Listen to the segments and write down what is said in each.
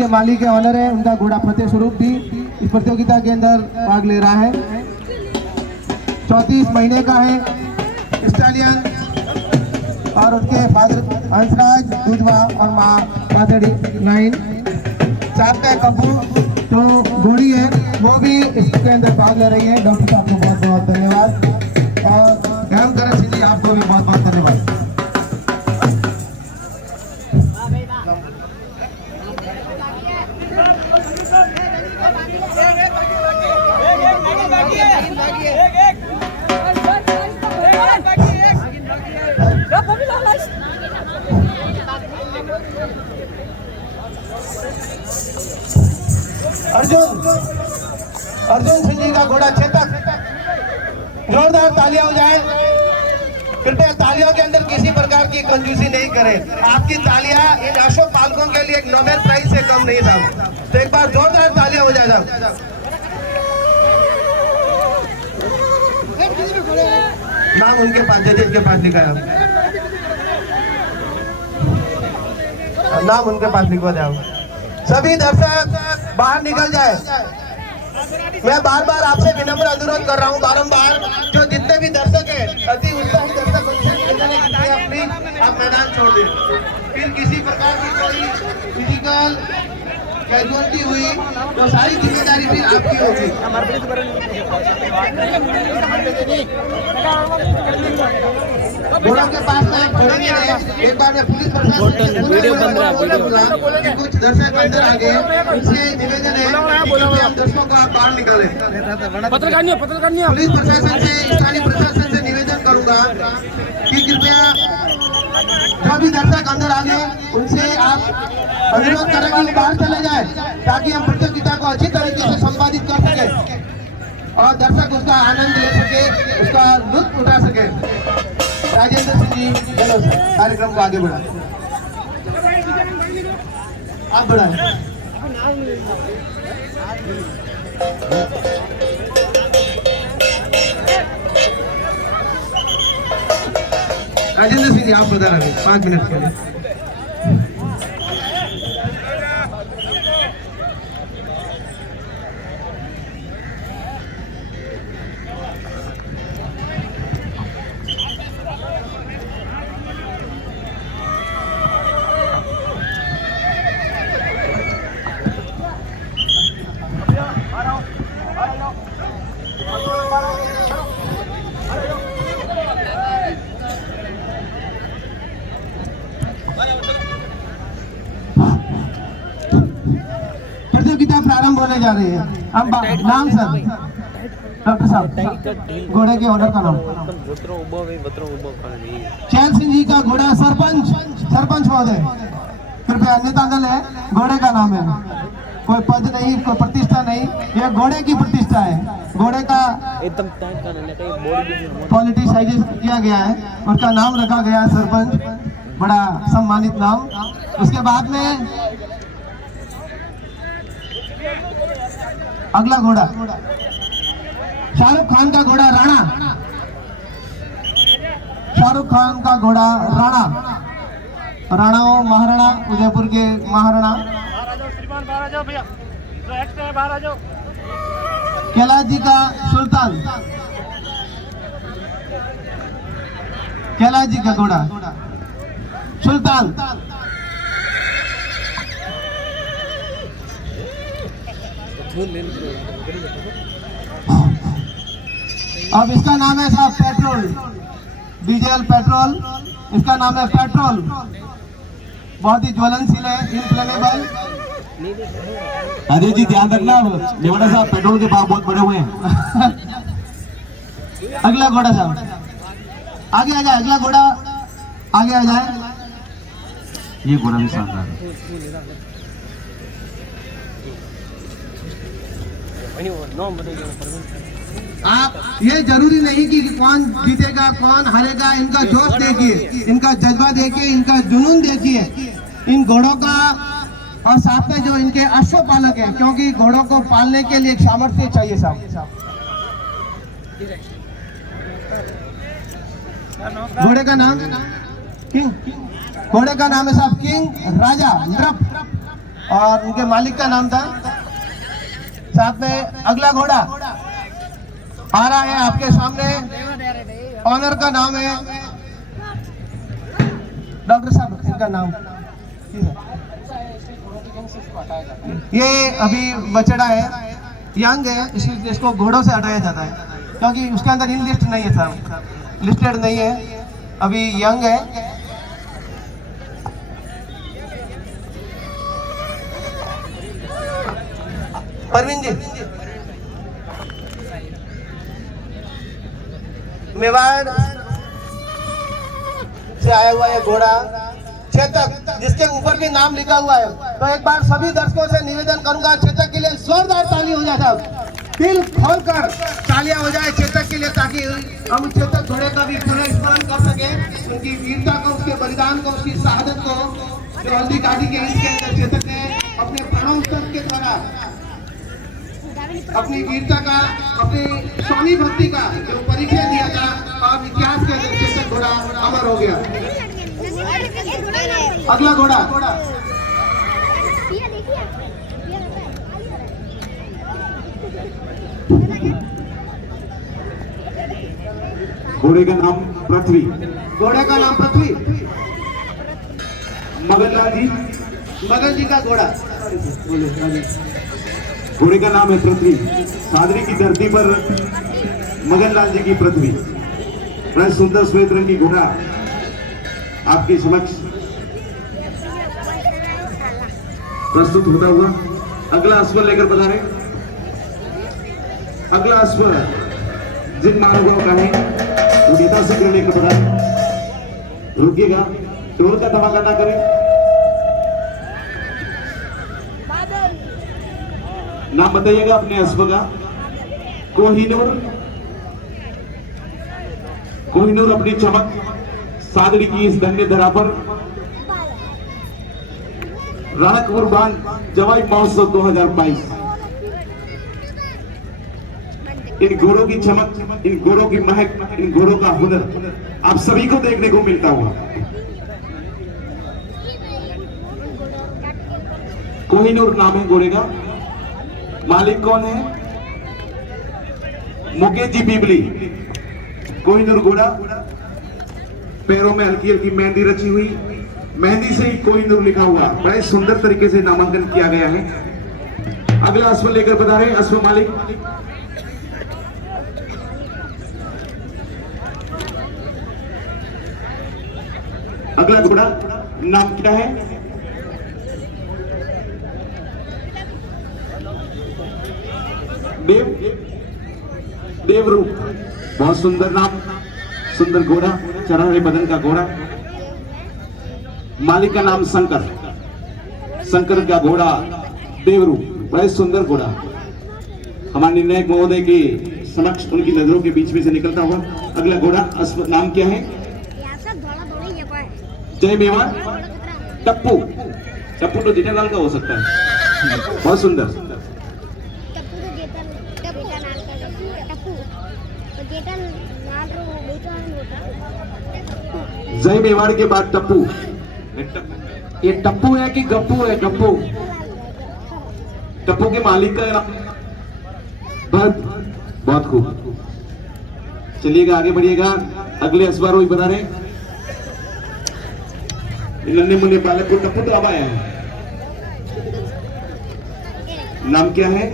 के मालिक है, ऑनर है, उनका घोड़ा फतेह स्वरूप भी इस प्रतियोगिता के अंदर भाग ले रहा है। 34 महीने का है स्टालियन और उसके फादर हंसराज दूधवा और माँ माधड़ी 9। साथ में कपूर जो घोड़ी है वो भी इसके अंदर भाग ले रही है। डॉक्टर साहब को बहुत बहुत धन्यवाद और हेम करण सिंह जी आपको भी बहुत बहुत धन्यवाद। अर्जुन सिंह जी का घोड़ा चेतक, जोरदार तालियां हो जाए। कृपया तालियों के अंदर किसी प्रकार की कंजूसी नहीं करें। आपकी तालियां इन अशोक पालकों के लिए एक नोबेल प्राइज से कम नहीं था। तो एक बार जोरदार तालियां हो जाए। नाम उनके पास, जजेज के पास लिखा है, नाम उनके पास लिखवा जाओ। सभी दर्शक बाहर निकल जाए। मैं बार बार आपसे विनम्र अनुरोध कर रहा हूं, बारंबार जो जितने भी दर्शक हैं, अति उत्साही दर्शक अपनी आप मैदान छोड़ दें। फिर किसी प्रकार की कोई फिजिकल कैजुअलिटी हुई तो सारी जिम्मेदारी फिर आपकी होगी। घोड़ों के पास में एक बार में पुलिस प्रशासन कुछ दर्शक अंदर आ गए, उनसे निवेदन है कि हम दर्शकों को आप बाहर निकालें। पुलिस प्रशासन से, स्थानीय प्रशासन से निवेदन करूंगा कि कृपया जो भी दर्शक अंदर आ गए उनसे आप अनुरोध करें कि बाहर चले जाए ताकि हम प्रतियोगिता को अच्छी तरीके से संपादित कर सके और दर्शक उसका आनंद ले सके, उसका लुत्फ उठा सके। राजेंद्र सिंह जी चलो सर, कार्यक्रम को आगे बढ़ा, आप बढ़ाएं। राजेंद्र सिंह जी आप बता रहे 5 मिनट के लिए। प्रतियोगिता प्रारंभ होने जा रही है। अब नाम सर, डॉक्टर साहब, घोड़े के ऑर्डर का नाम। चैन सिंह जी का घोड़ा सरपंच महोदय, कृपया अन्यथा न ले। घोड़े का नाम है, कोई पद नहीं, कोई प्रतिष्ठा नहीं, यह घोड़े की प्रतिष्ठा है। घोड़े का एकदम पॉलिटिसाइज किया गया है, उसका नाम रखा गया है सरपंच, बड़ा सम्मानित नाम। उसके बाद में अगला घोड़ा शाहरुख खान का घोड़ा राणा, शाहरुख खान का घोड़ा राणा, राणाओं महाराणा, उदयपुर के महाराणा। कैलाश जी का सुल्तान, कैलाश जी का घोड़ा सुल्तान। अब इसका नाम है साहब पेट्रोल, डीजल पेट्रोल, इसका नाम है पेट्रोल। बहुत ही ज्वलनशील है, इनफ्लेमेबल। अजय जी ध्यान रखना, नेवाड़ा साहब पेट्रोल के भाव बहुत बढ़े हुए हैं। अगला घोड़ा साहब आगे आ जाए, अगला घोड़ा आगे आ जाए। ये घोड़ा भी शानदार है। आप ये जरूरी नहीं कि कौन जीतेगा कौन हारेगा, इनका जोश देखिए, इनका जज्बा देखिए, इनका जुनून देखिए, इन घोड़ों का। और साथ में जो इनके अश्वपालक हैं, क्योंकि घोड़ों को पालने के लिए एक सामर्थ्य चाहिए साहब। घोड़े का नाम किंग, घोड़े का नाम है साहब किंग, राजा, नृप। और उनके मालिक का नाम था। साथ में अगला घोड़ा आ रहा है आपके सामने, ऑनर का नाम है डॉक्टर साहब, इनका नाम ये अभी बछड़ा है, यंग है, इसको घोड़ों से हटाया जाता है क्योंकि उसके अंदर इन लिस्ट नहीं है सर, लिस्टेड नहीं है, अभी यंग है। परवीन जी, मेवाड़ से आया हुआ ये घोड़ा चेतक, जिसके ऊपर भी नाम लिखा हुआ है। तो एक बार सभी दर्शकों से निवेदन करूंगा, चेतक के लिए जोरदार ताली हो जाए साहब, दिल खोलकर तालियां हो जाए चेतक के लिए, ताकि हम चेतक घोड़े का भी पुनर्स्मरण कर सके, उनकी वीरता को, उसके बलिदान को, उसकी शहादत को, जो हल्दी घाटी के इसके अंदर चेतक ने अपने प्रणव के द्वारा अपनी वीरता का, अपनी स्वामी भक्ति का जो परिचय दिया था, और इतिहास के अंदर चेतक घोड़ा अमर हो गया। अगला घोड़ा घोड़े का नाम पृथ्वी, घोड़े का नाम पृथ्वी, मगनलाल जी, मगन जी का घोड़ा। घोड़े का नाम है पृथ्वी। सादरी की धरती पर मगनलाल जी की पृथ्वी, बड़ा सुंदर श्वेत रंग की घोड़ा आपके समक्ष प्रस्तुत होता हुआ। अगला अश्व लेकर पधारे। अगला अश्व जिन महानुभावों का है वो नेता शीघ्र लेकर पधारे। रुकिएगा, ढोल का धमाका ना करें। नाम बताइएगा अपने अश्व का। कोहिनूर, कोहिनूर अपनी चमक सादड़ी की इस धन्य धरा पर रणकपुर बांध जवाई महोत्सव 2022, इन घोड़ों की चमक, इन घोड़ों की महक, इन घोड़ों का हुनर आप सभी को देखने को मिलता हुआ। कोहिनूर नाम है घोड़े का। मालिक कौन है? मुकेश जी पीपली। कोहिनूर घोड़ा, पैरों में हल्की हल्की मेहंदी रची हुई, मेहंदी से ही कोहिनूर लिखा हुआ, बड़े सुंदर तरीके से नामांकन किया गया है। अगला अश्व लेकर पधारे अश्व मालिक। अगला घोड़ा नाम क्या है? देव, देवरूप। बहुत सुंदर नाम, सुंदर घोड़ा, चढ़ावे बदन का घोड़ा। मालिक का नाम शंकर, शंकर का घोड़ा देवरूप, बड़े सुंदर घोड़ा। हमारे निर्णायक महोदय के समक्ष उनकी नजरों के बीच में से निकलता हुआ अगला घोड़ा अश्व नाम क्या है? जय मेवाड़ टप्पू। टप्पू तो जेठालाल का हो सकता है। बहुत सुंदर। जय मेवाड़ के बाद टप्पू। ये टप्पू है कि गप्पू है? गप्पू। टप्पू के मालिक का नाम भरत। बहुत खूब, चलिएगा आगे बढ़िएगा। अगले अश्वारोही बना रहे नन्हे मुन्ने बालक को टप्पू तो अब आया है। नाम क्या है?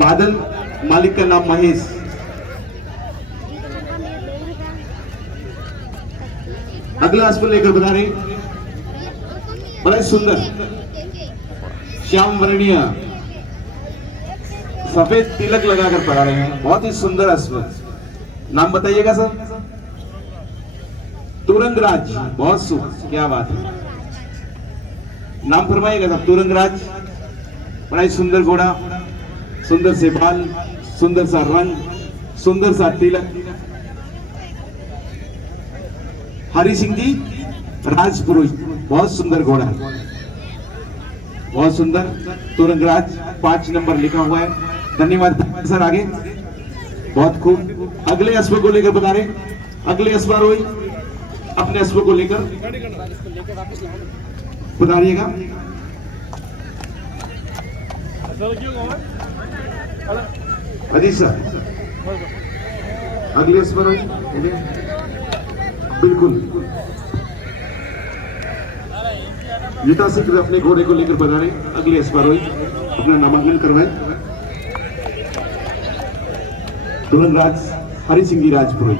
बादल। मालिक का नाम महेश। अगला अश्व लेकर बता रहे बड़े सुंदर श्याम वर्णीय सफेद तिलक लगाकर पढ़ा रहे हैं, बहुत ही सुंदर अश्व। नाम बताइएगा सर। तुरंगराज। बहुत शुभ, क्या बात है। नाम फरमाइएगा साहब। तुरंगराज, बड़ा ही सुंदर घोड़ा, सुंदर से बाल, सुंदर सा रंग, सुंदर सा तिलक। हरि सिंह जी राजपुरोहित, बहुत सुंदर घोड़ा, बहुत सुंदर। तुरंगराज 5 नंबर लिखा हुआ है। धन्यवाद सर। आगे बहुत खूब। अगले अश्व को लेकर बता रहे अगले अश्वारोही अपने अश्व को लेकर पधारिएगा। अजीत सर अगले स्वर बिल्कुल यथाशीघ्र अपने घोड़े को लेकर पधारे। अगले स्वर अपना नामांकन करवाए। तुलनराज हरि सिंह जी राजपुरोहित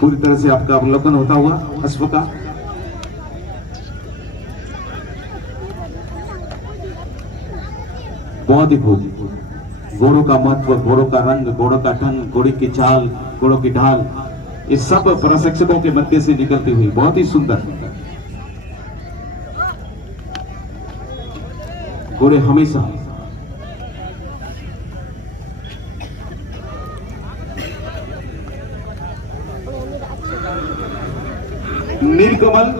पूरी तरह से आपका अवलोकन होता हुआ अश्व का। बहुत ही खूब घोड़ों का महत्व, घोड़ों का रंग, घोड़ों का ढंग, घोड़े की चाल, घोड़ों की ढाल, ये सब प्रशिक्षकों के मध्य से निकलती हुई बहुत ही सुंदर घोड़े हमेशा नीलकमल,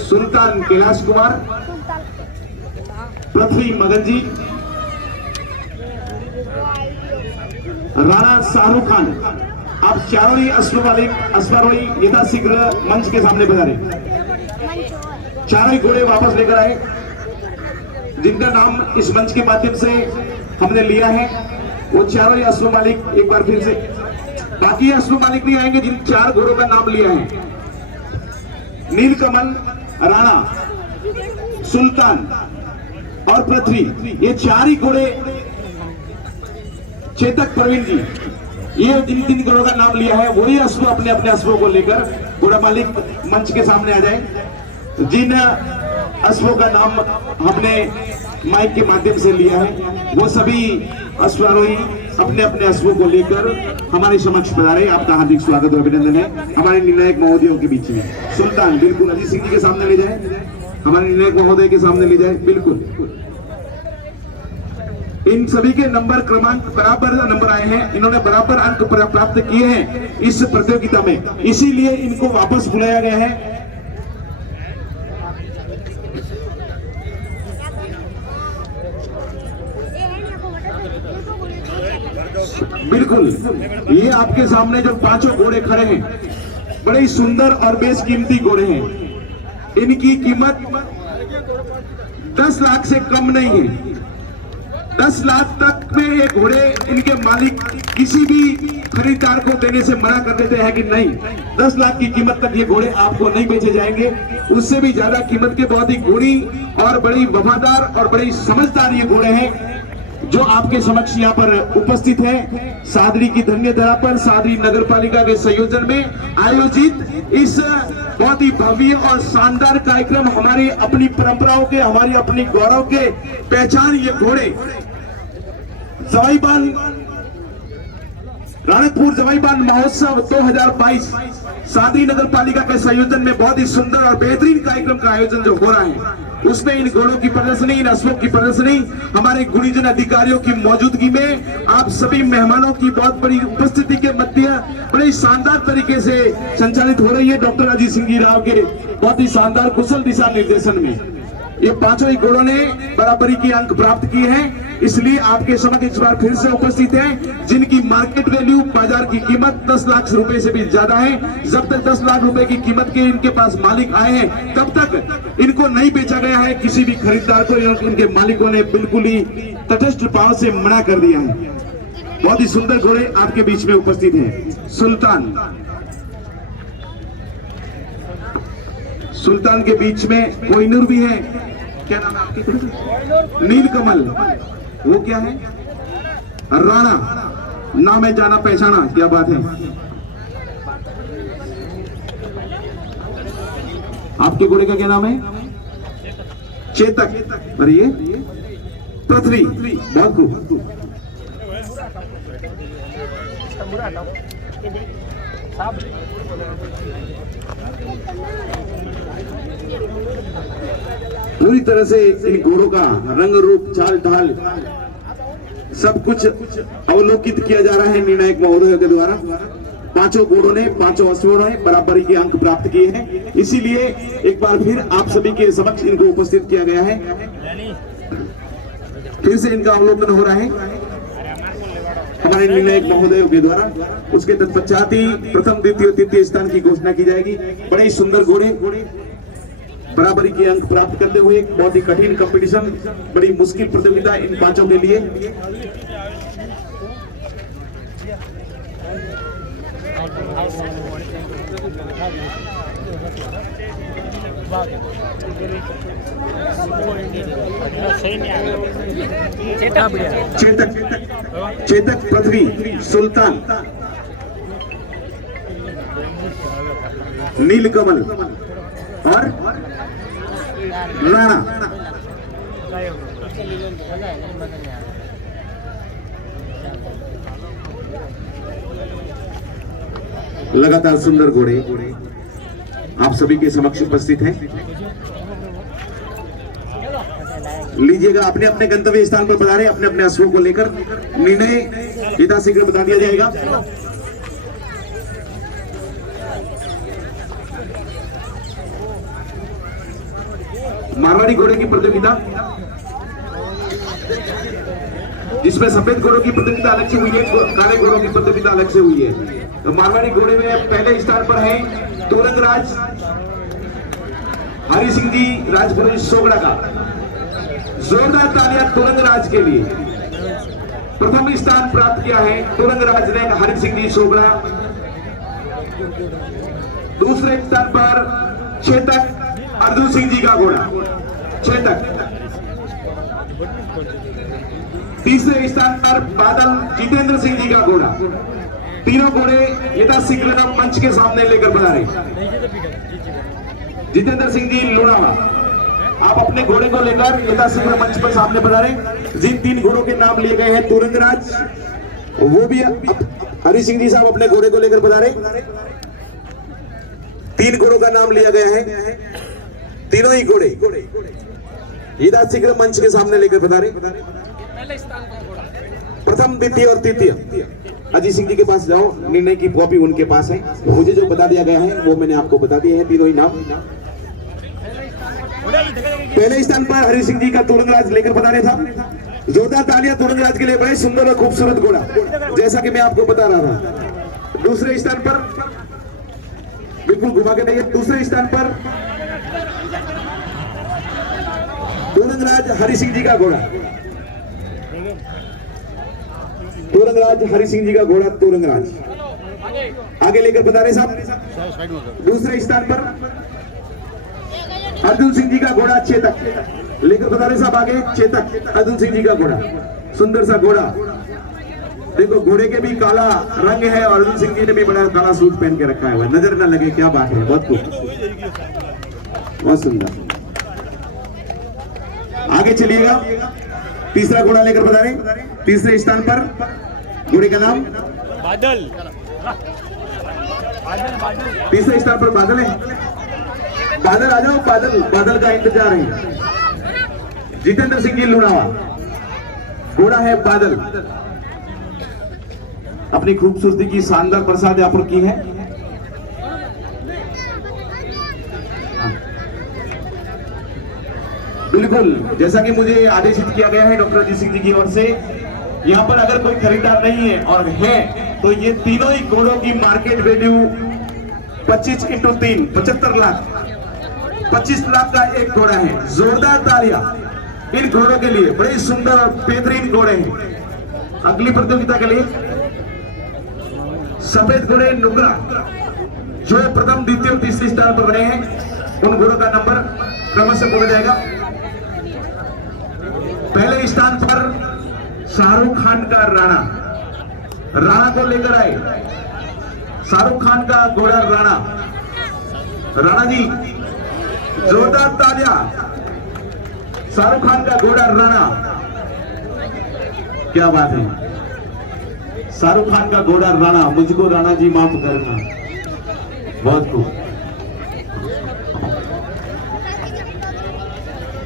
सुल्तान कैलाश कुमार, पृथ्वी मगन जी, राणा शाहरुख खान, आप चारों ही अश्वारोही यथाशीघ्र मंच के सामने पधारे। चारों ही घोड़े वापस लेकर आए जिनका नाम इस मंच के माध्यम से हमने लिया है। वो चारों ही अश्व मालिक एक बार फिर से, बाकी अश्व मालिक नहीं आएंगे जिन 4 घोड़ों का नाम लिया है। नीलकमल, राणा, सुल्तान और पृथ्वी, ये 4 ही घोड़े। चेतक प्रवीण जी, ये जिन 3 घोड़ों का नाम लिया है वही अश्व अपने अपने अश्वों को लेकर घोड़ा मालिक मंच के सामने आ जाए। जिन अश्वों का नाम हमने माइक के माध्यम से लिया है वो सभी अश्वारोही अपने अपने अश्वों को लेकर हमारे समक्ष पधारे। आपका हार्दिक स्वागत और अभिनंदन है हमारे निर्णायक महोदयों के बीच में। सुल्तान बिल्कुल अजीत सिंह जी के सामने ले जाए, हमारे निर्णायक महोदय के सामने ले जाए। बिल्कुल इन सभी के नंबर क्रमांक बराबर नंबर आए हैं, इन्होंने बराबर अंक प्राप्त किए हैं इस प्रतियोगिता में, इसीलिए इनको वापस बुलाया गया है। बिल्कुल ये आपके सामने जो 5 घोड़े खड़े हैं बड़े ही सुंदर और बेशकीमती घोड़े हैं। इनकी कीमत 10 लाख से कम नहीं है। 10 लाख तक में ये घोड़े इनके मालिक किसी भी खरीदार को देने से मना कर देते हैं कि नहीं, 10 लाख की कीमत तक ये घोड़े आपको नहीं बेचे जाएंगे। उससे भी ज्यादा कीमत के बहुत ही गुणी और बड़ी वफादार और बड़ी समझदार ये घोड़े हैं जो आपके समक्ष यहाँ पर उपस्थित है। सादरी की धन्य धरा पर सादरी नगर पालिका के संयोजन में आयोजित इस बहुत ही भव्य और शानदार कार्यक्रम, हमारी अपनी परंपराओं के, हमारी अपनी गौरव के पहचान ये घोड़े जवाईबान राणकपुर जवाईबान महोत्सव 2022 सादरी नगर पालिका के संयोजन में बहुत ही सुंदर और बेहतरीन कार्यक्रम का आयोजन जो हो रहा है, उसमें इन घोड़ों की प्रदर्शनी, इन अश्वों की प्रदर्शनी हमारे गुणीजन अधिकारियों की मौजूदगी में आप सभी मेहमानों की बहुत बड़ी उपस्थिति के मध्य बड़े शानदार तरीके से संचालित हो रही है। डॉक्टर अजीत सिंह जी राव के बहुत ही शानदार कुशल दिशा निर्देशन में ये 5 ही घोड़ों ने बराबरी के अंक प्राप्त किए हैं, इसलिए आपके समक्ष इस बार फिर से उपस्थित हैं जिनकी मार्केट वैल्यू बाजार की कीमत 10 लाख रुपए से भी ज्यादा है। जब तक 10 लाख रुपए की कीमत के इनके पास मालिक आए हैं तब तक इनको नहीं बेचा गया है किसी भी खरीदार को। इनके मालिकों ने बिल्कुल ही तटस्थ भाव से मना कर दिया है। बहुत ही सुंदर घोड़े आपके बीच में उपस्थित हैं। सुल्तान के बीच में कोहिनूर भी है। क्या नाम है आपके? नीलकमल, वो क्या है? राणा, नाम है जाना पहचाना, क्या बात है। आपके घोड़े का क्या नाम है? चेतक। और ये पृथ्वी। बहुत खूब। पूरी तरह से इन घोड़ों का रंग रूप, चाल ढाल सब कुछ अवलोकित किया जा रहा है निर्णायक महोदय के द्वारा। 5 घोड़ों ने, 5 अश्वों ने बराबरी के अंक प्राप्त किए हैं, इसीलिए एक बार फिर आप सभी के समक्ष इनको उपस्थित किया गया है। फिर से इनका अवलोकन हो रहा है हमारे निर्णायक महोदयों के द्वारा। उसके तत्पश्चात ही प्रथम, द्वितीय, तृतीय स्थान की घोषणा की जाएगी। बड़े ही सुंदर घोड़े, बराबरी के अंक प्राप्त करते हुए एक बहुत ही कठिन कंपटीशन, बड़ी मुश्किल प्रतियोगिता इन पांचों के लिए। चेतक पृथ्वी, सुल्तान, नीलकमल और राणा। लगातार सुंदर घोड़े आप सभी के समक्ष उपस्थित हैं। लीजिएगा, अपने अपने गंतव्य स्थान पर पधारें। अपने अपने अश्वों को लेकर निर्णय यथाशीघ्र बता दिया जाएगा। मारवाड़ी घोड़े की प्रतियोगिता, जिसमें सफेद घोड़ों की प्रतियोगिता अलग से हुई है, काले घोड़ों की प्रतियोगिता अलग से हुई है। तो मारवाड़ी घोड़े में पहले स्थान पर है तुरंगराज हरि सिंह जी राजपुरी सोगड़ा का। जोरदार तालियां तुरंगराज के लिए। प्रथम स्थान प्राप्त किया है तुरंगराज ने हरि सिंह जी सोगड़ा। दूसरे स्थान पर चेतक अर्जुन सिंह जी का घोड़ा चेतक। तीसरे स्थान पर बादल जितेंद्र सिंह जी का घोड़ा। तीनों घोड़े यथाशीघ्र मंच के सामने लेकर पधारे। जितेंद्र सिंह जी लुणावा, आप अपने घोड़े को लेकर यथाशीघ्र मंच पर सामने पधारे। जिन तीन घोड़ों के नाम लिए गए हैं तुरंगराज, वो भी हरि सिंह जी साहब अपने घोड़े को लेकर पधारे। तीन घोड़ों का नाम लिया गया है, तीनों ही घोड़े यथाशीघ्र मंच के सामने लेकर पधारे। प्रथम, द्वितीय और तृतीय अजीत सिंह जी के पास जाओ। निर्णय की कॉपी उनके पास है। मुझे जो बता दिया गया है वो मैंने आपको बता दिया है, तीनों ही नाम। पहले स्थान पर हरि सिंह जी का तुरंगराज लेकर पधारे था। जोरदार तालियां तुरंगराज के लिए। बड़े सुंदर और खूबसूरत घोड़ा, जैसा कि मैं आपको बता रहा था। दूसरे स्थान पर, बिल्कुल घुमा के नहीं, दूसरे स्थान पर तुरंगराज हरि सिंह जी का घोड़ा। तुरंगराज हरि सिंह जी का घोड़ा तुरंगराज आगे लेकर पधारे साहब। दूसरे स्थान पर अर्जुन सिंह जी का घोड़ा चेतक लेकर पधारे साहब आगे। चेतक अर्जुन सिंह जी का घोड़ा, सुंदर सा घोड़ा। देखो, घोड़े के भी काला रंग है और अर्जुन सिंह जी ने भी बड़ा काला सूट पहन के रखा है, नजर न लगे। क्या बात है, बहुत खूब, बहुत सुंदर। आगे चलिएगा, तीसरा घोड़ा लेकर पधारे। तीसरे स्थान पर घोड़े का नाम बादल। तीसरे स्थान पर बादल है। बादल आ जाओ, बादल, बादल का इंतजार है। जितेंद्र सिंह जी लुणावा, घोड़ा है बादल। अपनी खूबसूरती की शानदार प्रसाद यहाँ पर की है। बिल्कुल, जैसा कि मुझे आदेशित किया गया है डॉक्टर अजीत सिंह जी की ओर से, यहाँ पर अगर कोई खरीदार नहीं है और है तो ये तीनों ही घोड़ों की मार्केट वैल्यू 25 × 3 75 लाख, 25 लाख का एक घोड़ा है। जोरदार तालियां इन घोड़ों के लिए। बड़े सुंदर और बेहतरीन घोड़े हैं। अगली प्रतियोगिता के लिए सफेद घोड़े नुकरा, जो प्रथम, द्वितीय और तीसरे स्थान पर रहे हैं, उन घोड़ों का नंबर क्रमशः बोला जाएगा। पहले स्थान पर शाहरुख खान का राणा, राणा को लेकर आए। शाहरुख खान का घोड़ा राणा। राणा जी, जोरदार तालियां। शाहरुख खान का घोड़ा राणा, क्या बात है। शाहरुख खान का घोड़ा राणा, मुझको राणा जी माफ करना। बहुत खूब।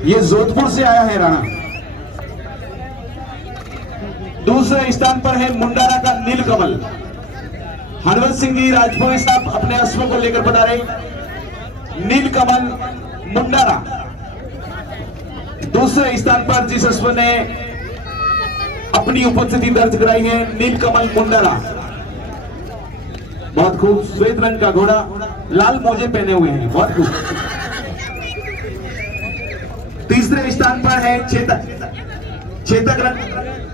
ये जोधपुर से आया है राणा। दूसरे स्थान पर है मुंडारा का नीलकमल। हरवंत सिंह जी राजपुरी साहब अपने अश्व को लेकर पधारे। नीलकमल मुंडारा। दूसरे स्थान पर जिस अश्व ने अपनी उपस्थिति दर्ज कराई है, नीलकमल मुंडारा। बहुत खूब, श्वेत रंग का घोड़ा, लाल मोजे पहने हुए हैं। बहुत खूब। तीसरे स्थान पर है चेतक।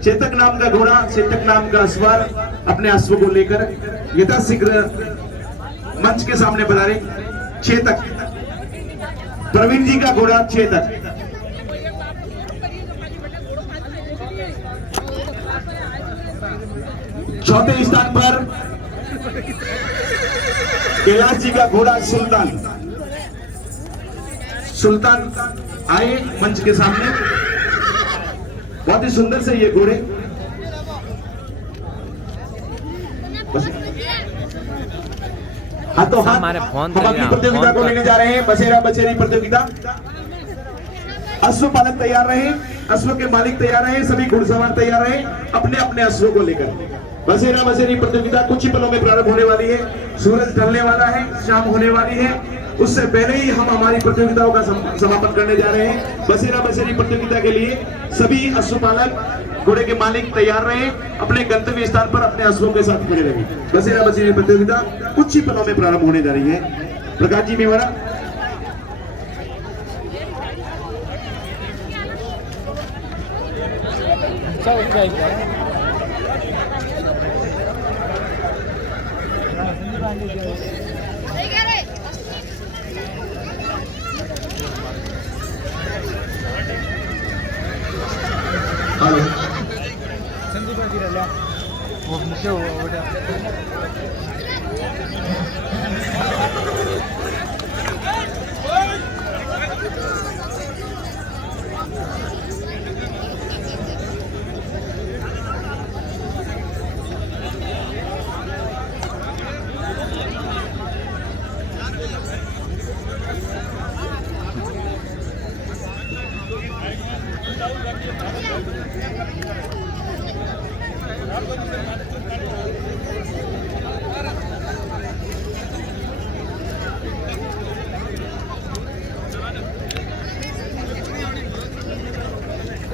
चेतक नाम का घोड़ा, चेतक नाम का अश्वर अपने अश्व को लेकर यथाशीघ्र मंच के सामने पधारे। चेतक, प्रवीण जी का घोड़ा चेतक। चौथे स्थान पर कैलाश जी का घोड़ा सुल्तान। सुल्तान आए मंच के सामने, बहुत ही सुंदर से ये घोड़े। हाथों हाथ हम अगली प्रतियोगिता को लेने जा रहे हैं। बसेरा बसेरी प्रतियोगिता। अश्व पालक तैयार रहे, अश्व के मालिक तैयार रहे, सभी घुड़सवार तैयार रहे अपने अपने अश्वों को लेकर। बसेरा बसेरी प्रतियोगिता कुछ ही पलों में प्रारंभ होने वाली है। सूरज ढलने वाला है, शाम होने वाली है। उससे पहले ही हम हमारी प्रतियोगिताओं का समापन करने जा रहे हैं। बसेरा बसेरी प्रतियोगिता के लिए सभी अश्वपालक, घोड़े के मालिक तैयार रहे, अपने गंतव्य स्थान पर अपने अश्वों के साथ खड़े रहे। बसेरा बसेरी प्रतियोगिता कुछ ही पलों में प्रारंभ होने जा रही है। प्रकाश जी मेवाड़ा। हेलो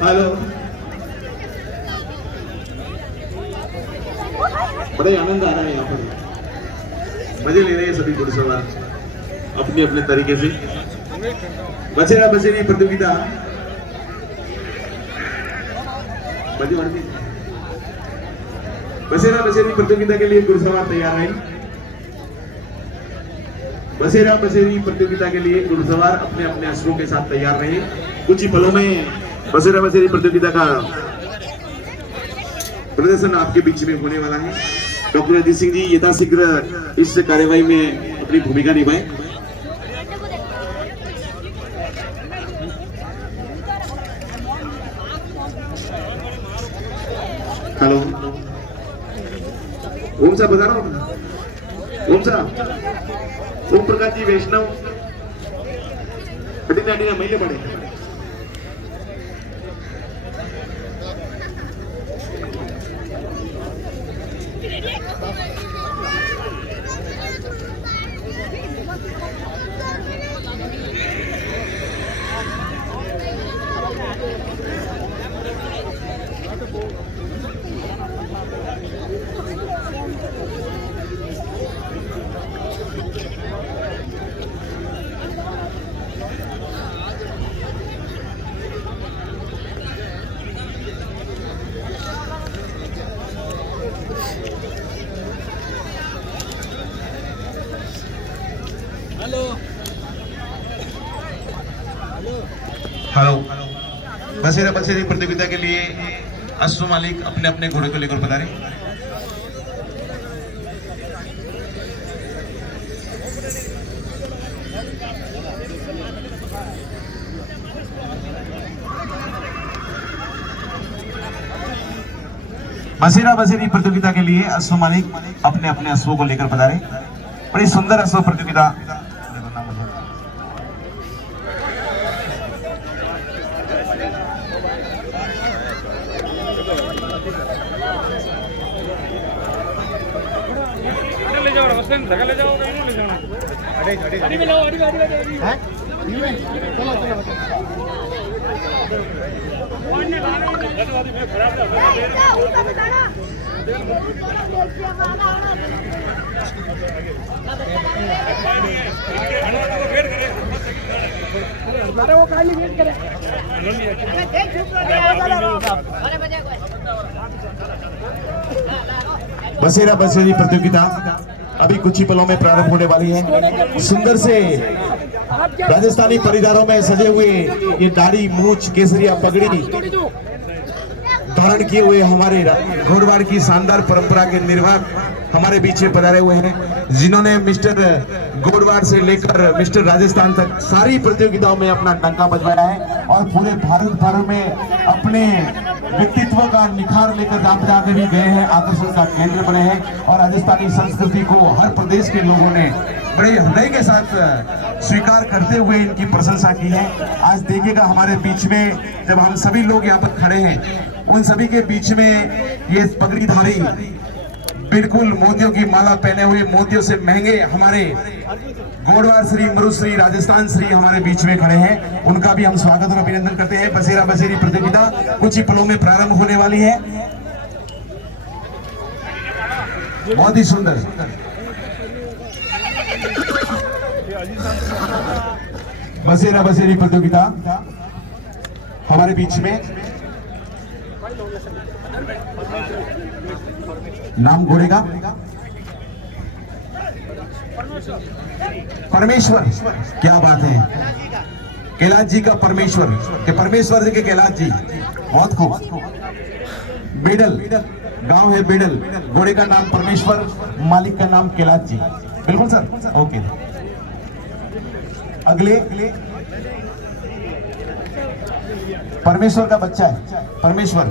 हेलो, बड़ा ही आनंद आ रहा है यहाँ पर, मजे ले रहे हैं सभी घुड़सवार अपने अपने तरीके से। बसेरा बसेरी प्रतियोगिता बसेरा बसेरी प्रतियोगिता के लिए घुड़सवार तैयार है। बसेरा बसेरी प्रतियोगिता के लिए घुड़सवार अपने अपने अश्वों के साथ तैयार रहे। कुछ ही पलों में बसेरा बसेरी प्रतियोगिता का प्रदर्शन आपके बीच में होने वाला है। डॉक्टर अजीत सिंह जी यथाशीघ्र इस कार्यवाही में अपनी भूमिका निभाएं। हेलो, ओम साहब बता रहा हूँ। ओम साहब, ओम प्रकाश जी वैष्णव कटिंग महिले पड़े। हेलो, बसेरा बसेरी प्रतियोगिता के लिए अश्व मालिक अपने अपने घोड़े को लेकर पधारे। बसेरा बसेरी प्रतियोगिता के लिए अश्व मालिक अपने अपने अश्वों को लेकर पधारे। बड़ी सुंदर अश्व प्रतियोगिता। ले जाओ गाड़ी में लाओ, हैं? चलो चलो खराब बसेरा बसेरी प्रतियोगिता अभी कुछ ही पलों में प्रारंभ होने वाली है। सुंदर से राजस्थानी परिधानों में सजे हुए ये दाढ़ी, मूछ, केसरिया पगड़ी धारण किए हुए हमारे घोड़वाड़ की शानदार परंपरा के निर्वाहक हमारे बीच में पधारे हुए हैं, जिन्होंने मिस्टर घोड़वाड़ से लेकर मिस्टर राजस्थान तक सारी प्रतियोगिताओं में अपना डंका बजवाया है और पूरे भारत भर में अपने व्यक्तित्व का निखार लेकर जहाँ भी गए हैं, आकर्षण का केंद्र बने हैं और राजस्थानी संस्कृति को हर प्रदेश के लोगों ने बड़े हृदय के साथ स्वीकार करते हुए इनकी प्रशंसा की है। आज देखिएगा हमारे बीच में जब हम सभी लोग यहाँ पर खड़े हैं, उन सभी के बीच में ये पगड़ीधारी बिल्कुल मोतियों की माला पहने हुए, मोतियों से महंगे हमारे घोड़वाड़ श्री मरुश्री राजस्थान श्री हमारे बीच में खड़े हैं। उनका भी हम स्वागत और अभिनंदन करते हैं। बसेरा बसेरी प्रतियोगिता कुछ ही पलों में प्रारंभ होने वाली है। बहुत ही सुंदर बसेरा बसेरी प्रतियोगिता हमारे बीच में। नाम घोड़े का परमेश्वर, क्या बात है, कैलाश जी का परमेश्वर के परमेश्वर जी के कैलाश जी, बहुत खूब। बेडल गांव है बेडल, घोड़े का नाम परमेश्वर, मालिक का नाम कैलाश जी। बिल्कुल सर, ओके। अगले परमेश्वर का बच्चा है, परमेश्वर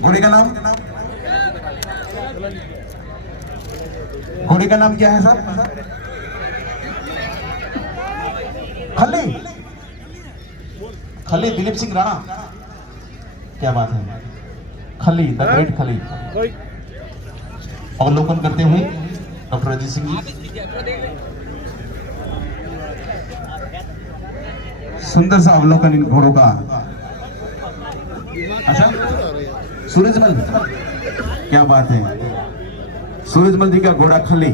घोड़े का नाम, घोड़े का नाम क्या है सर? खली, खली दिलीप सिंह राणा, क्या बात है, खली द ग्रेट खली। अवलोकन करते हुए डॉक्टर अजीत सिंह जी, सुंदर सा अवलोकन इन घोड़ों का। अच्छा, सूरजमल, क्या बात है, सूरजमल जी का घोड़ा खली।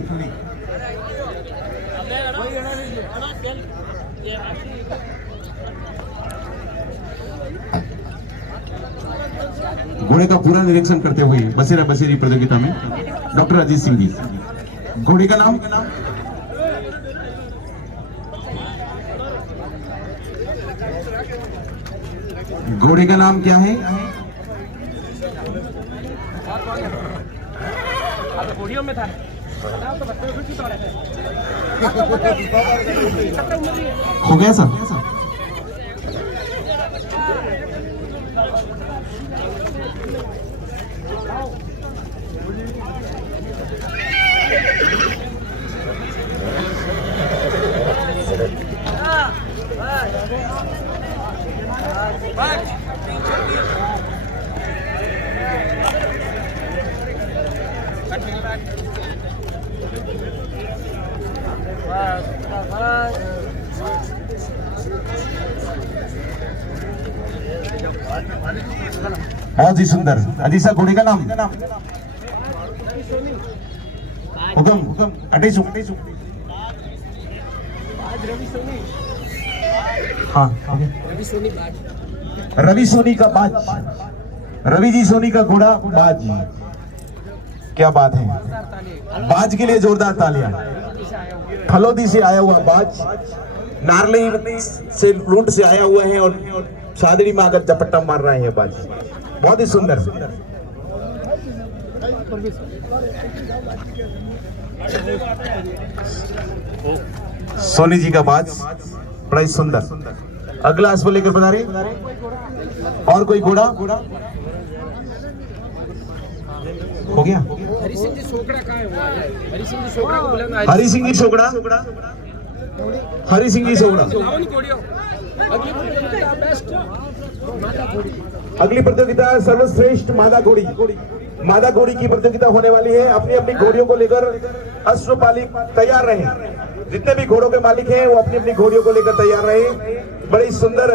घोड़े का पूरा निरीक्षण करते हुए बसेरा बसेरी प्रतियोगिता में डॉक्टर अजीत सिंह जी। घोड़े का नाम, घोड़े का नाम क्या है? हो गया सर? बहुत ही सुंदर। अजीसा घोड़े का नाम, हुक्म अटेसु, हाँ, रवि सोनी का बाज, रवि जी सोनी का घोड़ा बाज, क्या बात है, बाज के लिए जोरदार तालियां। फलोदी से आया हुआ बाज, नारली से लूट से आया हुआ है और शादरी में आकर झपट्टा मार रहा है बाज, बहुत ही सुंदर। सोनी जी का बाज बड़ा ही सुंदर। अगला इसको लेकर बता रहे और कोई घोड़ा हो गया? हरी सिंह जी सोकड़ा कहाँ है? हरी सिंह जी सोकड़ा को बुलाना। हरी सिंह जी सोकड़ा, हरी सिंह जी सोकड़ा। अगली प्रतियोगिता सर्वश्रेष्ठ मादा घोड़ी, मादा घोड़ी की प्रतियोगिता होने वाली है। अपनी अपनी घोड़ियों को लेकर अश्वपालिक तैयार रहे। जितने भी घोड़ों के मालिक हैं वो अपनी अपनी घोड़ियों को लेकर तैयार रहे। बड़ी सुंदर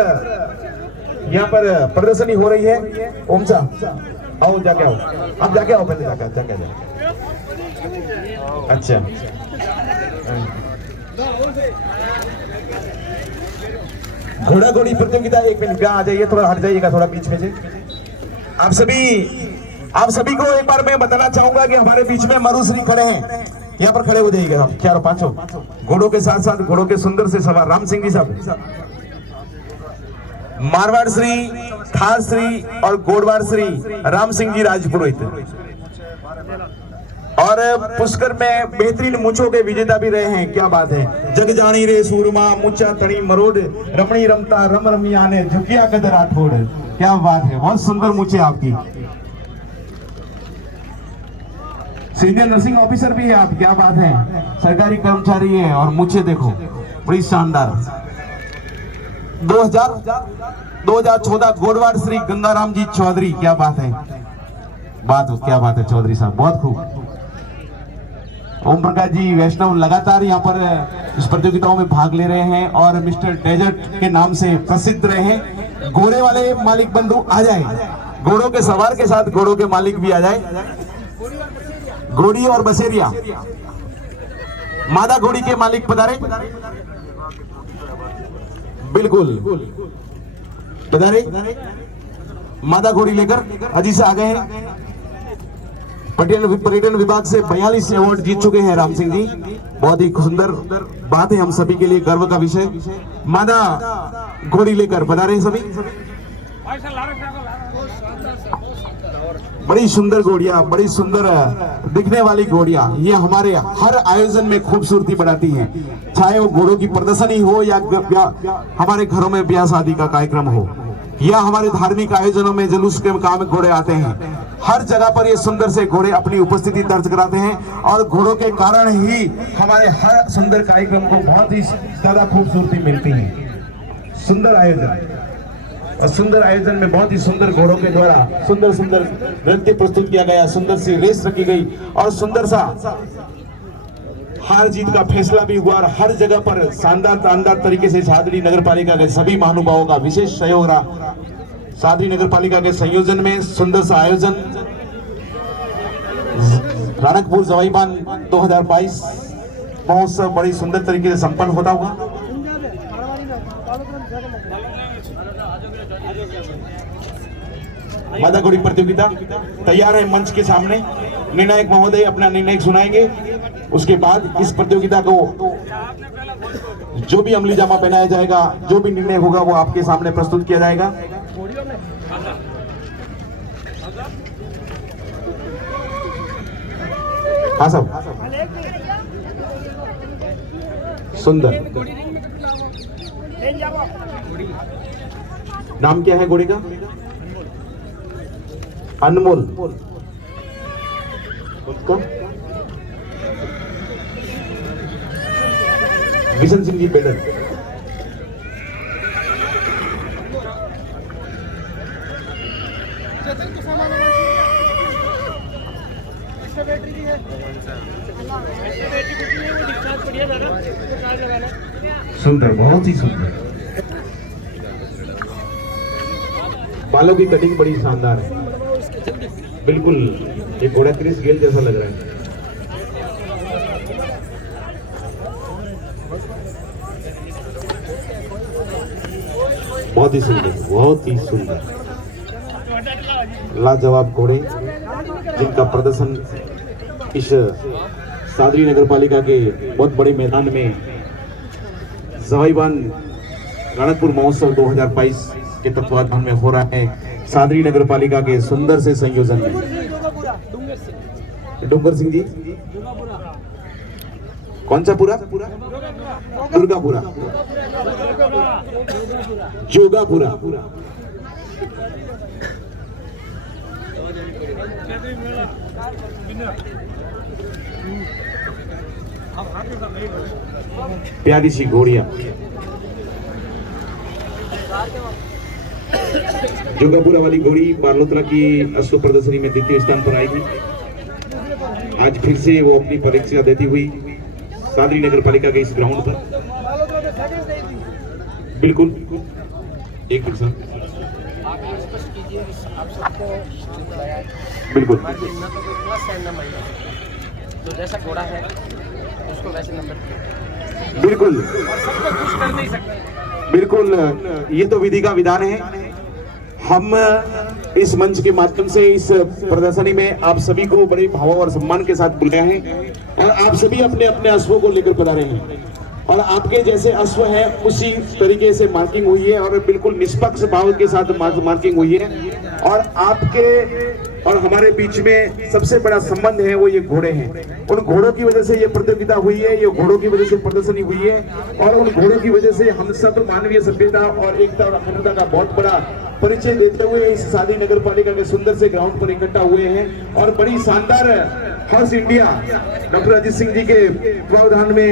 यहाँ पर प्रदर्शनी हो रही है। ओम सा आओ, जाके आओ, आप जाके आओ, पहले जाके जाओ। अच्छा, घोड़ा घोड़ी प्रतियोगिता, एक मिनट यहाँ आ जाइए, थोड़ा हट जाइएगा, थोड़ा बीच में से। आप सभी को एक बार मैं बताना चाहूंगा कि हमारे बीच में मरुश्री खड़े हैं, यहाँ पर खड़े हो जाइएगा आप, चारों पांचों घोड़ों के साथ साथ घोड़ों के सुंदर से सवार राम सिंह जी साहब, मारवाड़ श्री, थार श्री और गोडवाड़ श्री राम सिंह जी राजपुरोहित, और पुष्कर में बेहतरीन मुछों के विजेता भी रहे हैं। क्या बात है, जग जानी रे सूरमा मुचा तणी मरोड़, रमणी रमता रम रमिया ने झुकिया कदर राठौड़। क्या बात है, बहुत सुंदर मुछे आपकी। सीनियर नर्सिंग ऑफिसर भी है आप, क्या बात है, सरकारी कर्मचारी है, और मुझे देखो बड़ी शानदार। 2014 गोडवाड़ श्री गंगाराम जी चौधरी, क्या बात है, क्या बात है चौधरी साहब, बहुत खूब। ओम प्रकाश जी वैष्णव लगातार यहाँ पर इस प्रतियोगिताओं में भाग ले रहे हैं और मिस्टर डेजर्ट के नाम से प्रसिद्ध रहे हैं। घोड़े वाले मालिक बंधु आ जाए, घोड़ों के सवार के साथ घोड़ों के मालिक भी आ जाए। घोड़ी और बसेरिया, मादा घोड़ी के मालिक पधारे, बिल्कुल पधारे, मादा घोड़ी लेकर अजी से आ गए हैं। पर्यटन विभाग से 42 अवार्ड जीत चुके हैं राम सिंह जी, बहुत ही सुंदर बात है, हम सभी के लिए गर्व का विषय। मादा घोड़ी लेकर पधारे हैं सभी, बड़ी सुंदर घोड़ियां, बड़ी सुंदर दिखने वाली घोड़ियां, ये हमारे हर आयोजन में खूबसूरती बढ़ाती हैं, चाहे वो घोड़ों की प्रदर्शनी हो या हमारे घरों में ब्याह शादी का कार्यक्रम हो या हमारे धार्मिक आयोजनों में जुलूस के काम घोड़े आते हैं। हर जगह पर ये सुंदर से घोड़े अपनी उपस्थिति दर्ज कराते हैं और घोड़ों के कारण ही हमारे हर सुंदर कार्यक्रम को बहुत ही ज्यादा खूबसूरती मिलती है। सुंदर आयोजन, और सुंदर आयोजन में बहुत ही सुंदर घोड़ों के द्वारा सुंदर सुंदर नृत्य प्रस्तुत किया गया, सुंदर सी रेस रखी गई और सुंदर सा हार जीत का फैसला भी हुआ। और हर जगह पर शानदार तरीके से सादरी नगर पालिका के सभी महानुभावों का विशेष सहयोग रहा। सादरी नगर पालिका के संयोजन में सुंदर सा आयोजन राणकपुर जवाईबान 2022 महोत्सव बड़ी सुंदर तरीके से संपन्न होता हुआ। मादा घोड़ी प्रतियोगिता तैयार है, मंच के सामने निर्णायक महोदय अपना निर्णय सुनाएंगे। उसके बाद इस प्रतियोगिता को जो भी अमली जामा पहनाया जाएगा, जो भी निर्णय होगा वो आपके सामने प्रस्तुत किया जाएगा। हाँ सब सुंदर। नाम क्या है घोड़े का? अनमोल। किशन सिंह जी पेडर। सुंदर, बहुत ही सुंदर। बालों की कटिंग बड़ी शानदार है, बिल्कुल एक घोड़ा क्रिस गेल जैसा लग रहा है। बहुत ही सुंदर, बहुत ही सुंदर, लाजवाब घोड़े जिनका प्रदर्शन इस सादरी नगर पालिका के बहुत बड़े मैदान में जवाईबान राणकपुर महोत्सव 2022 के तत्वाधान में हो रहा है। सादरी नगर पालिका के सुंदर से संयोजन में। डूंगर सिंह जी, कौन सा पूरा? दुर्गापुरा, जोगापुरा। प्यारी सी घोड़ियां। जोगापुरा वाली घोड़ी बारलोतरा की अश्व प्रदर्शनी में द्वितीय स्थान पर आएगी। आज फिर से वो अपनी परीक्षा देती हुई सादरी नगर पालिका के इस ग्राउंड पर। बिल्कुल एक बिल्कुल तो जैसा घोड़ा है उसको वैसे नंबर बिल्कुल और सबको खुश कर नहीं सकते। बिल्कुल, ये तो विधि का विधान है। हम इस मंच के माध्यम से इस प्रदर्शनी में आप सभी को बड़े भाव और सम्मान के साथ बुलाया है और आप सभी अपने अपने अश्वों को लेकर पधारे हैं और आपके जैसे अश्व है उसी तरीके से मार्किंग हुई है और बिल्कुल निष्पक्ष भाव के साथ मार्किंग हुई है। और आपके और हमारे बीच में सबसे बड़ा संबंध है वो ये घोड़े हैं। उन घोड़ों की वजह से ये प्रतियोगिता हुई है, ये घोड़ों की वजह से प्रदर्शनी हुई है और उन घोड़ों की वजह से हम सब मानवीय सभ्यता और एकता और अखंडता का बहुत बड़ा परिचय देते हुए इस शादी नगर पालिका के सुंदर से ग्राउंड पर इकट्ठा हुए हैं और बड़ी शानदार हर्ष इंडिया डॉक्टर अजीत सिंह जी के प्रावधान में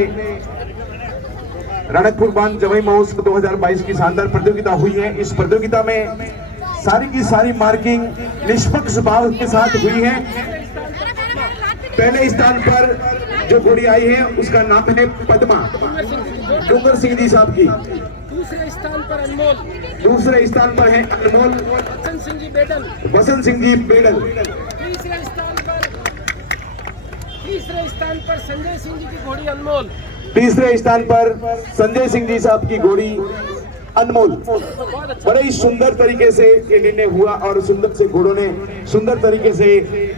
रणकपुर बांध जवाई महोत्सव 2022 की शानदार प्रतियोगिता हुई है। इस प्रतियोगिता में सारी की सारी मार्किंग निष्पक्ष भाव के साथ हुई है। पहले स्थान पर जो घोड़ी आई है उसका नाम है पद्मा, डूंगर सिंह जी साहब की। दूसरे स्थान पर अनमोल, दूसरे स्थान पर है अनमोल वसंत सिंह जी बेडल, वसंत सिंह जी बेडल। तीसरे स्थान पर संजय सिंह जी की घोड़ी अनमोल। तीसरे स्थान पर संजय सिंह जी साहब की घोड़ी अनमोल। बड़े ही सुंदर तरीके से ये निर्णय हुआ और सुंदर से घोड़ों ने सुंदर तरीके से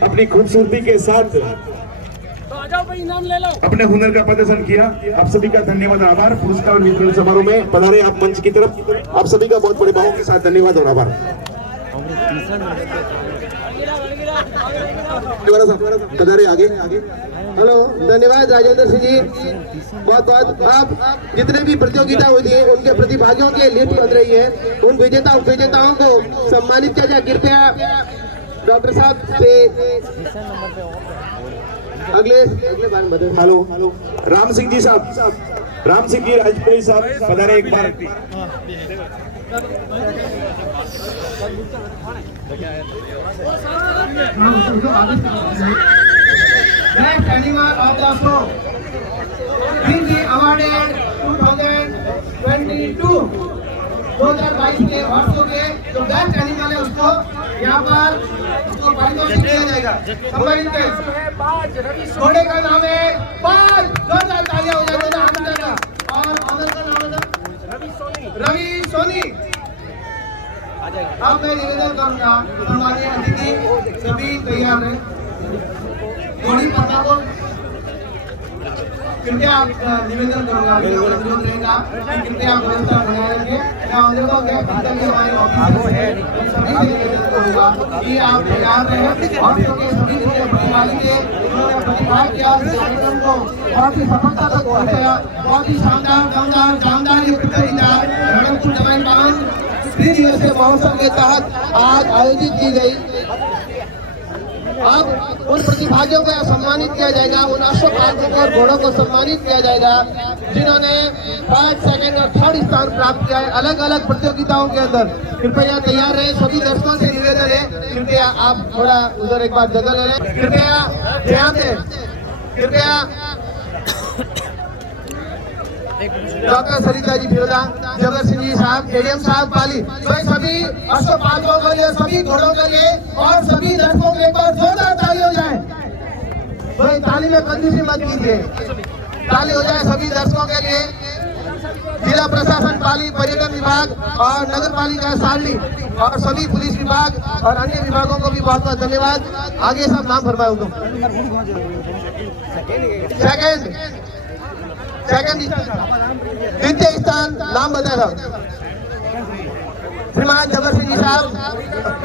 अपनी खूबसूरती के साथ तो आ जाओ भाई, इनाम ले लो। अपने हुनर का प्रदर्शन किया। आप सभी का धन्यवाद और आभार। पुरस्कार वितरण समारोह में पधारे आप मंच की तरफ। आप सभी का बहुत बड़े भावों के साथ धन्यवाद और आभार। पधारे आगे। हेलो, धन्यवाद राजेंद्र सिंह जी, बहुत बहुत। आप जितने भी प्रतियोगिता होती है उनके प्रतिभागियों के लिस्ट बन रही है, उन विजेताओं को सम्मानित किया जाए। कृपया डॉक्टर साहब से अगले बार बदल। हेलो, राम सिंह जी साहब, राम सिंह जी राजपुरी साहब पधारे एक बार। Best animal of the show will be awarded 2022 के वर्षों के जो बेस्ट एनिमल है उसको यहाँ पर उसको पारितोषिक दिया जाएगा। सम्मानित घोड़े का नाम है बाज। जोरदार तालियां हो जाएगा। और ऑनर का नाम है रवि सोनी। अब मैं निवेदन करूंगा सम्मानीय अतिथि सभी तैयार हैं। घोड़ी पता को कृपया निवेदन करूंगा, अनुरोध रहेगा कि कृपया व्यवस्था बनाए रखिए। मैं अनुरोध है हमारे ऑफिसर है सभी से निवेदन करूंगा कि आप तैयार रहें और क्योंकि सभी जितने प्रतिभागी थे उन्होंने प्रतिभाग किया इस कार्यक्रम को बहुत ही सफलता तक पहुंचाया। बहुत ही शानदार ये प्रतियोगिता रणकपुर जवाई बांध 3 दिवसीय महोत्सव के तहत आज आयोजित की गई। अब उन प्रतिभागियों को सम्मानित किया जाएगा, उन अश्वपालकों और घोड़ों को सम्मानित किया जाएगा जिन्होंने 1st, 2nd और 3rd स्थान प्राप्त किया है अलग अलग प्रतियोगिताओं के अंदर। कृपया तैयार रहे। सभी दर्शकों से निवेदन है कृपया आप थोड़ा उधर एक बार जगह ले लें। कृपया ध्यान दें। कृपया डॉक्टर सरिता जी फिरोजा, जगर सिंह जी साहब, एडीएम साहब पाली, भाई सभी अश्वपालकों के लिए, सभी घोड़ों के लिए और सभी दर्शकों के ऊपर जोरदार ताली हो जाए। भाई ताली में कंजूसी मत कीजिए, ताली हो जाए सभी दर्शकों के लिए। जिला प्रशासन पाली, पर्यटन विभाग और नगर पालिका सारली और सभी पुलिस विभाग और अन्य विभागों को भी बहुत बहुत धन्यवाद। आगे सब नाम फरमाए उनको। सेकंड द्वितीय स्थान नाम बताएगा श्रीमान जगर सिंह जी साहब।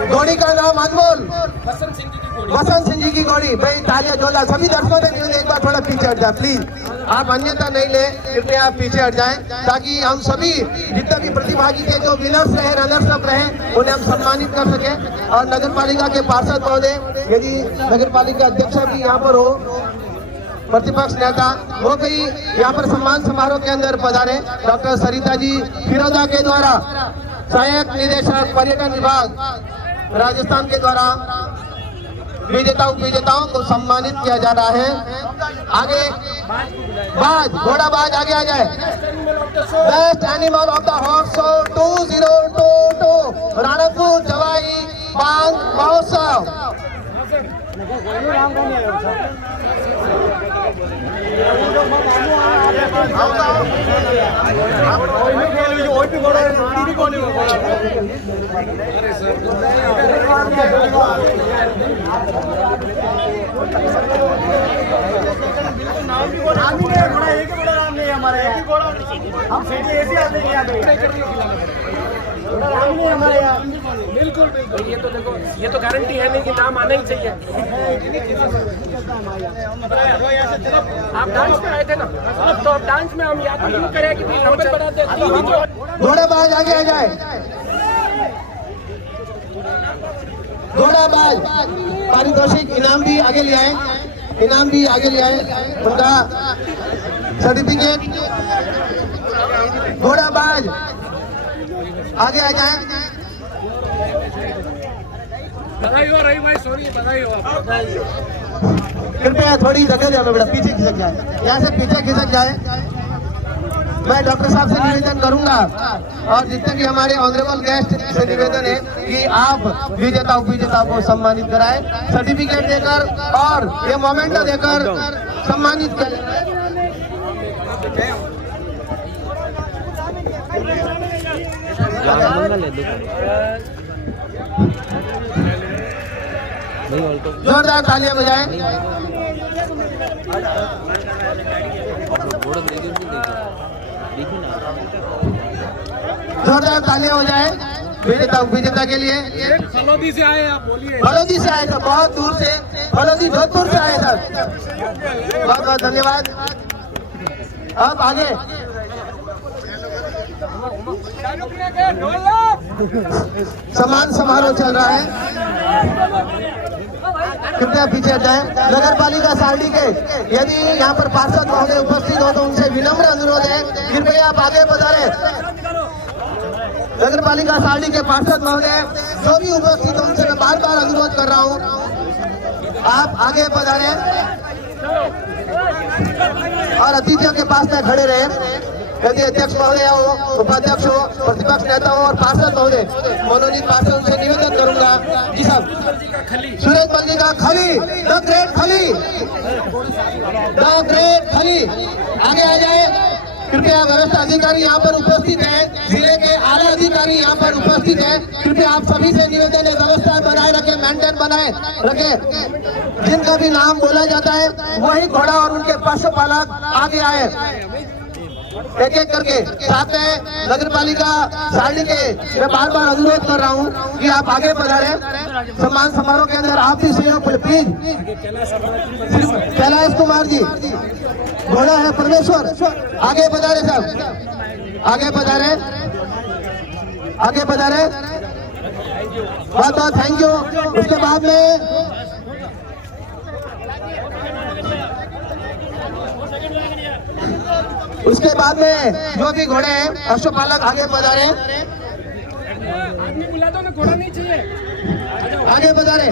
घोड़ी का नाम अनमोल वसंत सिंह जी की घोड़ी। भाई तालियां जोरदार। सभी दर्शकों से एक बार थोड़ा पीछे हट जाए प्लीज। आप अन्यथा नहीं ले, कृपया आप पीछे हट जाएं ताकि हम सभी जितने भी प्रतिभागी के जो विनर्स रहे, रनर्स अप रहे उन्हें हम सम्मानित कर सके। और नगर पालिका के पार्षद महोदय, यदि नगर पालिका अध्यक्ष भी यहाँ पर हो, प्रतिपक्ष नेता, वो भी यहाँ पर सम्मान समारोह के अंदर पधारे। डॉक्टर सरिता जी फिरोजा के द्वारा सहायक निदेशक पर्यटन विभाग राजस्थान के द्वारा विजेताओं को सम्मानित किया जा रहा है। आगे बाज, घोड़ा बाज आगे आ जाए। Best animal of the horse show 2022 Ranakpur Jawai बांध महोत्सव बिल्कुल बिल्कुल, ये तो देखो, ये तो गारंटी है नहीं कि नाम आना ही चाहिए। आप डांस में आए थे ना, तो अब डांस में हम या तो यूँ करें कि नंबर बढ़ा दे, घोड़ाबाज आगे आ जाए। घोड़ाबाज पारितोषिक इनाम भी आगे ले आए, इनाम भी आगे ले आए, उनका सर्टिफिकेट। घोड़ाबाज आगे आ जाए। बधाई हो रही भाई, सॉरी, बधाई हो। कृपया थोड़ी जगह जाना बेटा, पीछे खिसक जाए, यहाँ से पीछे खिसक जाए। मैं डॉक्टर साहब से निवेदन करूंगा और जितने भी हमारे ऑनरेबल गेस्ट से निवेदन है कि आप विजेता उपविजेता को सम्मानित कराएं, सर्टिफिकेट देकर और ये मोमेंटो देकर सम्मानित करें। जोरदार तालियां बजाएं। जोरदार तालियां हो जाए विजेता उपविजेता के लिए। फलोदी से आए आप, बोलिए। फलोदी से आए सर, बहुत दूर से, फलोदी जोधपुर से आए सर, बहुत बहुत धन्यवाद। अब आगे सम्मान समारोह चल रहा है, कृपया पीछे जाएं। नगर पालिका सारडी के यदि यहाँ पर पार्षद महोदय उपस्थित हो तो उनसे विनम्र अनुरोध है, कृपया आप आगे बढ़ाएं। नगर पालिका सारडी के पार्षद महोदय जो भी उपस्थित हो उनसे मैं बार बार अनुरोध कर रहा हूँ, आप आगे बढ़ाएं और अतिथियों के पास में खड़े रहे। यदि अध्यक्ष महोदय हो, उपाध्यक्ष हो, प्रतिपक्ष नेता हो और पार्षद महोदय, मनोनीत पार्षद, उनसे निवेदन करूंगा जी साहब, सुरेश बल्ली का खली, द ग्रेट खली, द ग्रेट खली आगे आ जाए। कृपया वरिष्ठ अधिकारी यहाँ पर उपस्थित है, जिले के आला अधिकारी यहाँ पर उपस्थित है, कृपया आप सभी से निवेदन है व्यवस्था बनाए रखे, मेंटेन बनाए रखे। जिनका भी नाम बोला जाता है वही घोड़ा और उनके पशुपालक आगे आए, एक एक करके। साथ में नगर पालिका सारडी के मैं बार बार अनुरोध कर रहा हूँ कि आप आगे बढ़ाएं। सम्मान समारोह के अंदर आप भी सहयोग प्लीज। कैलाश कुमार जी घोड़ा है, परमेश्वर आगे बढ़ा रहे साहब, आगे बढ़ा रहे, आगे बढ़ा रहे, बहुत बहुत थैंक यू। उसके बाद में जो भी घोड़े हैं पशुपालक आगे पधारे, आदमी बुला दो ना, घोड़ा नहीं चाहिए, आगे पधारे।